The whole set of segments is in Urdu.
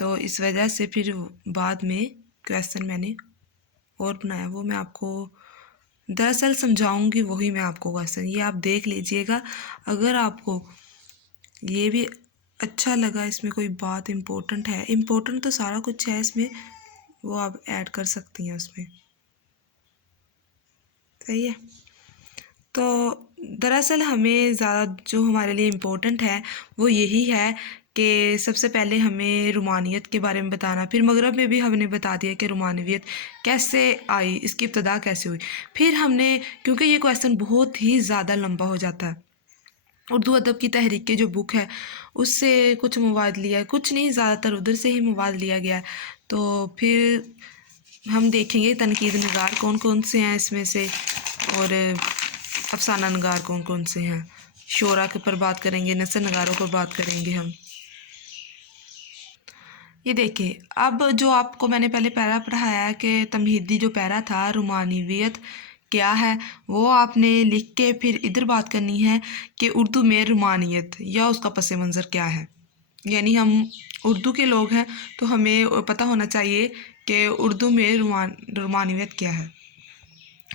تو اس وجہ سے پھر بعد میں کویسچن میں نے اور بنایا، وہ میں آپ کو دراصل سمجھاؤں گی، وہی میں آپ کو کویسچن، یہ آپ دیکھ لیجئے گا۔ اگر آپ کو یہ بھی اچھا لگا، اس میں کوئی بات امپورٹنٹ ہے، امپورٹنٹ تو سارا کچھ ہے اس میں، وہ آپ ایڈ کر سکتی ہیں اس میں، صحیح ہے۔ تو دراصل ہمیں زیادہ جو ہمارے لیے امپورٹنٹ ہے وہ یہی ہے کہ سب سے پہلے ہمیں رومانیت کے بارے میں بتانا، پھر مغرب میں بھی ہم نے بتا دیا کہ رومانویت کیسے آئی، اس کی ابتدا کیسے ہوئی۔ پھر ہم نے، کیونکہ یہ کویسچن بہت ہی زیادہ لمبا ہو جاتا ہے، اردو ادب کی تحریک کے جو بک ہے اس سے کچھ مواد لیا ہے، کچھ نہیں، زیادہ تر ادھر سے ہی مواد لیا گیا ہے۔ تو پھر ہم دیکھیں گے تنقید نگار کون کون سے ہیں اس میں سے، اور افسانہ نگار کون کون سے ہیں، شعراء کے اوپر بات کریں گے، نثر نگاروں پر بات کریں گے ہم۔ یہ دیکھیں، اب جو آپ کو میں نے پہلے پیرا پڑھایا ہے کہ تمہیدی جو پیرا تھا، رومانویت کیا ہے، وہ آپ نے لکھ کے پھر ادھر بات کرنی ہے کہ اردو میں رومانیت یا اس کا پس منظر کیا ہے۔ یعنی ہم اردو کے لوگ ہیں تو ہمیں پتہ ہونا چاہیے کہ اردو میں رومانویت کیا ہے۔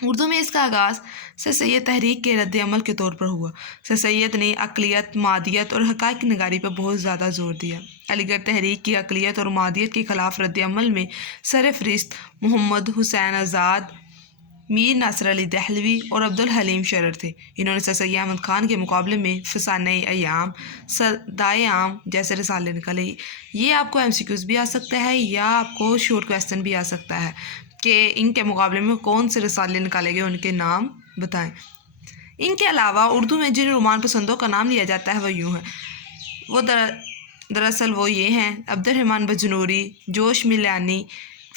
اردو میں اس کا آغاز سر سید تحریک کے رد عمل کے طور پر ہوا۔ سر سید نے عقلیت، مادیت اور حقائق نگاری پر بہت زیادہ زور دیا۔ علی گڑھ تحریک کی عقلیت اور مادیت کے خلاف رد عمل میں سر فہرست محمد حسین آزاد، میر ناصر علی دہلوی اور عبدالحلیم شرر تھے۔ انہوں نے سر سید احمد خان کے مقابلے میں فسانہ ایام، صدائے عام جیسے رسالے نکالے۔ یہ آپ کو MCQs بھی آ سکتا ہے یا آپ کو شورٹ کویسچن بھی آ سکتا ہے کہ ان کے مقابلے میں کون سے رسالے نکالے گئے، ان کے نام بتائیں۔ ان کے علاوہ اردو میں جن رومان پسندوں کا نام لیا جاتا ہے وہ یوں ہیں، وہ دراصل وہ یہ ہیں: عبد الرحمن بجنوری، جوش ملیانی،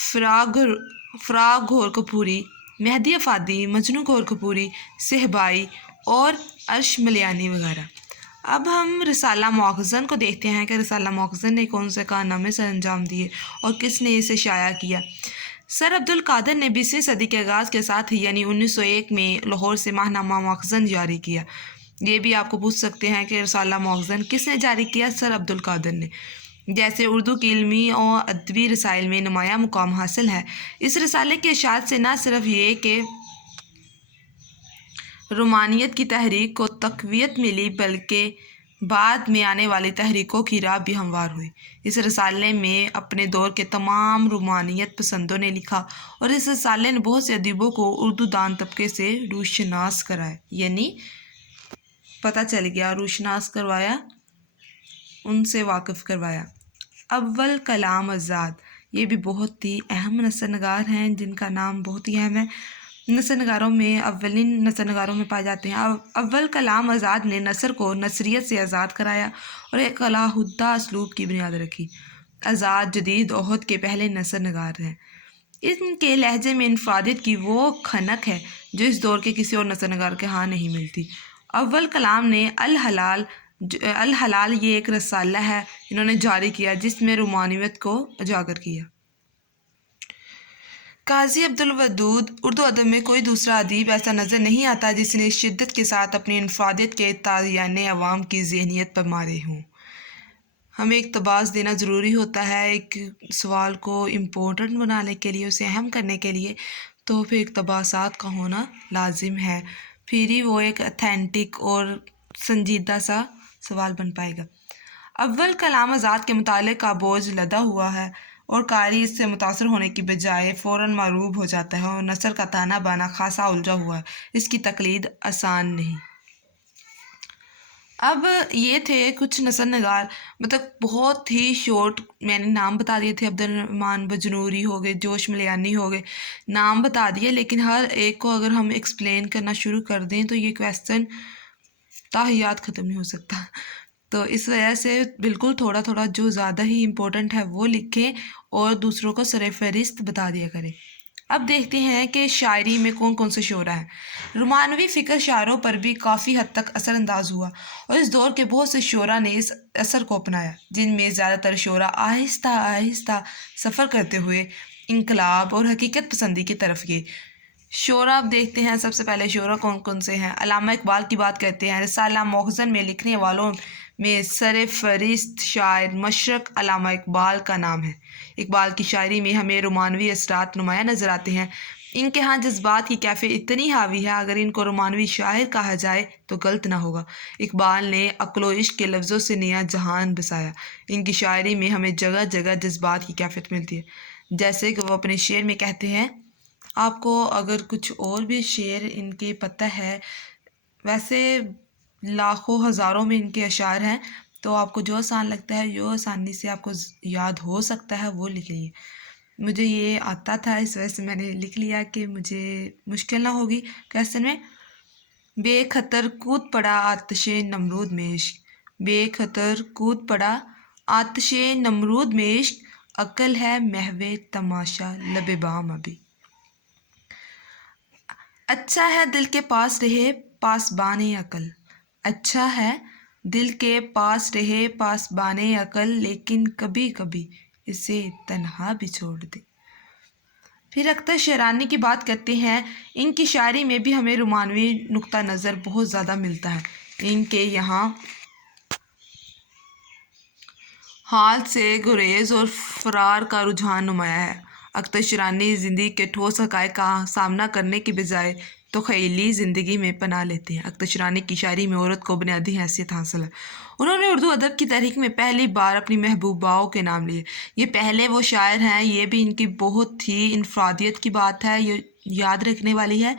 فراغ گھور کپوری، مہدی افادی، مجنو گھور کپوری، صہبائی اور عرش ملیانی وغیرہ۔ اب ہم رسالہ مؤخذن کو دیکھتے ہیں کہ رسالہ مؤخذن نے کون سے کارنامے سر انجام دیے اور کس نے اسے شائع کیا۔ سر عبد القادر نے 20ویں صدی کے آغاز کے ساتھ ہی یعنی 1901 میں لاہور سے ماہنامہ مؤخذن جاری کیا۔ یہ بھی آپ کو پوچھ سکتے ہیں کہ رسالہ مؤخذن کس نے جاری کیا؟ سر عبد القادر نے۔ جیسے اردو کی علمی اور ادبی رسائل میں نمایاں مقام حاصل ہے، اس رسالے کی اشاعت سے نہ صرف یہ کہ رومانیت کی تحریک کو تقویت ملی بلکہ بعد میں آنے والی تحریکوں کی راہ بھی ہموار ہوئی۔ اس رسالے میں اپنے دور کے تمام رومانیت پسندوں نے لکھا اور اس رسالے نے بہت سے ادیبوں کو اردو دان طبقے سے روشناس کرایا، یعنی پتہ چل گیا، روشناس کروایا، ان سے واقف کروایا۔ اول کلام آزاد، یہ بھی بہت ہی اہم نثر نگار ہیں جن کا نام بہت ہی اہم ہے، نثر نگاروں میں اولین نثر نگاروں میں پائے جاتے ہیں۔ اول کلام آزاد نے نثر کو نثریت سے آزاد کرایا اور ایک علیحدہ اسلوب کی بنیاد رکھی۔ آزاد جدید عہد کے پہلے نثر نگار ہیں۔ ان کے لہجے میں انفرادیت کی وہ کھنک ہے جو اس دور کے کسی اور نثر نگار کے ہاں نہیں ملتی۔ اول کلام نے الحلال یہ ایک رسالہ ہے انہوں نے جاری کیا جس میں رومانویت کو اجاگر کیا۔ قاضی عبدالودود، اردو ادب میں کوئی دوسرا ادیب ایسا نظر نہیں آتا جس نے شدت کے ساتھ اپنی انفرادیت کے تعین عوام کی ذہنیت پر مارے ہوں۔ ہمیں اقتباس دینا ضروری ہوتا ہے ایک سوال کو امپورٹنٹ بنانے کے لیے، اسے اہم کرنے کے لیے، تو پھر اقتباسات کا ہونا لازم ہے، پھر ہی وہ ایک اتھینٹک اور سنجیدہ سا سوال بن پائے گا۔ اول کلام آزاد کے مطالعے کا بوجھ لدا ہوا ہے اور قاری اس سے متاثر ہونے کی بجائے فوراً معروب ہو جاتا ہے اور نثر کا تانا بانا خاصا الجھا ہوا ہے، اس کی تقلید آسان نہیں۔ اب یہ تھے کچھ نثر نگار، مطلب بہت ہی شارٹ، میں نے نام بتا دیے تھے، عبد الرحمن بجنوری ہو گئے، جوش ملیانی ہو گئے، نام بتا دیے، لیکن ہر ایک کو اگر ہم ایکسپلین کرنا شروع کر دیں تو یہ کویسچن تاحیات ختم نہیں ہو سکتا۔ تو اس وجہ سے بالکل تھوڑا تھوڑا جو زیادہ ہی امپورٹنٹ ہے وہ لکھیں اور دوسروں کو سر فہرست بتا دیا کریں۔ اب دیکھتے ہیں کہ شاعری میں کون کون سے شعراء ہیں۔ رومانوی فکر شاعروں پر بھی کافی حد تک اثر انداز ہوا اور اس دور کے بہت سے شعراء نے اس اثر کو اپنایا، جن میں زیادہ تر شعراء آہستہ آہستہ سفر کرتے ہوئے انقلاب اور حقیقت پسندی کی طرف گئے۔ شعراء اب دیکھتے ہیں، سب سے پہلے شعراء کون کون سے ہیں۔ علامہ اقبال کی بات کرتے ہیں۔ رسالہ مؤخذن میں لکھنے والوں میں سر فہرست شاعر مشرق علامہ اقبال کا نام ہے۔ اقبال کی شاعری میں ہمیں رومانوی اثرات نمایاں نظر آتے ہیں۔ ان کے ہاں جذبات کی کیفیت اتنی حاوی ہے، اگر ان کو رومانوی شاعر کہا جائے تو غلط نہ ہوگا۔ اقبال نے عقل و عشق کے لفظوں سے نیا جہان بسایا۔ ان کی شاعری میں ہمیں جگہ جگہ جذبات کی کیفیت ملتی ہے، جیسے کہ وہ اپنے شعر میں کہتے ہیں۔ آپ کو اگر کچھ اور بھی شعر ان کے پتہ ہے، ویسے لاکھوں ہزاروں میں ان کے اشعار ہیں، تو آپ کو جو آسان لگتا ہے، جو آسانی سے آپ کو یاد ہو سکتا ہے، وہ لکھ لیجیے۔ مجھے یہ آتا تھا، اس وجہ سے میں نے لکھ لیا کہ مجھے مشکل نہ ہوگی کویسچن میں۔ بے خطر کود پڑا آتش نمرود میں عشق، بے خطر کود پڑا آتش نمرود میں عشق، عقل ہے محو تماشا لب بام ابھی۔ اچھا ہے دل کے پاس رہے پاسبان عقل، اچھا ہے دل کے پاس رہے پاسبان عقل، لیکن کبھی کبھی اسے تنہا بھی چھوڑ دے۔ پھر اختر شیرانی کی بات کرتے ہیں۔ ان کی شاعری میں بھی ہمیں رومانوی نقطہ نظر بہت زیادہ ملتا ہے۔ ان کے یہاں حال سے گریز اور فرار کا رجحان نمایاں ہے۔ اختر شیرانی زندگی کے ٹھوس حقائق کا سامنا کرنے کے بجائے تخیلی زندگی میں پناہ لیتے ہیں۔ اختر شیرانی کی شاعری میں عورت کو بنیادی حیثیت حاصل ہے۔ انہوں نے اردو ادب کی تاریخ میں پہلی بار اپنی محبوباؤں کے نام لیے۔ یہ پہلے وہ شاعر ہیں، یہ بھی ان کی بہت ہی انفرادیت کی بات ہے، یہ یاد رکھنے والی ہے۔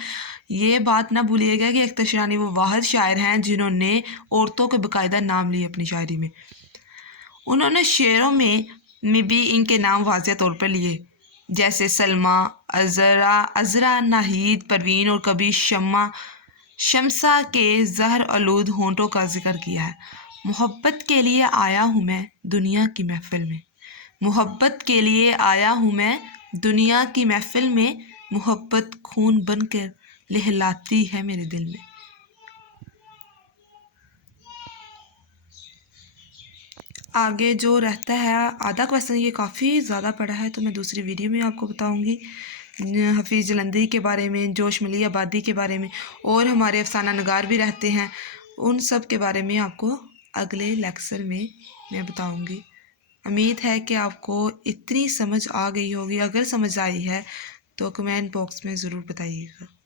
یہ بات نہ بھولیے گا کہ اختر شیرانی وہ واحد شاعر ہیں جنہوں نے عورتوں کے باقاعدہ نام لیے اپنی شاعری میں۔ انہوں نے شعروں میں بھی ان کے نام واضح طور پر لیے، جیسے سلمیٰ، عذرا، ناہید، پروین اور کبھی شمسہ کے زہر آلود ہونٹوں کا ذکر کیا ہے۔ محبت کے لیے آیا ہوں میں دنیا کی محفل میں، محبت کے لیے آیا ہوں میں دنیا کی محفل میں، محبت خون بن کر لہلاتی ہے میرے دل میں۔ آگے جو رہتا ہے آدھا کویسچن، یہ کافی زیادہ پڑا ہے، تو میں دوسری ویڈیو میں آپ کو بتاؤں گی۔ حفیظ جلندری کے بارے میں، جوش ملی آبادی کے بارے میں، اور ہمارے افسانہ نگار بھی رہتے ہیں، ان سب کے بارے میں آپ کو اگلے لیکچر میں بتاؤں گی۔ امید ہے کہ آپ کو اتنی سمجھ آ گئی ہوگی۔ اگر سمجھ آئی ہے تو کمنٹ باکس میں ضرور بتائیے گا۔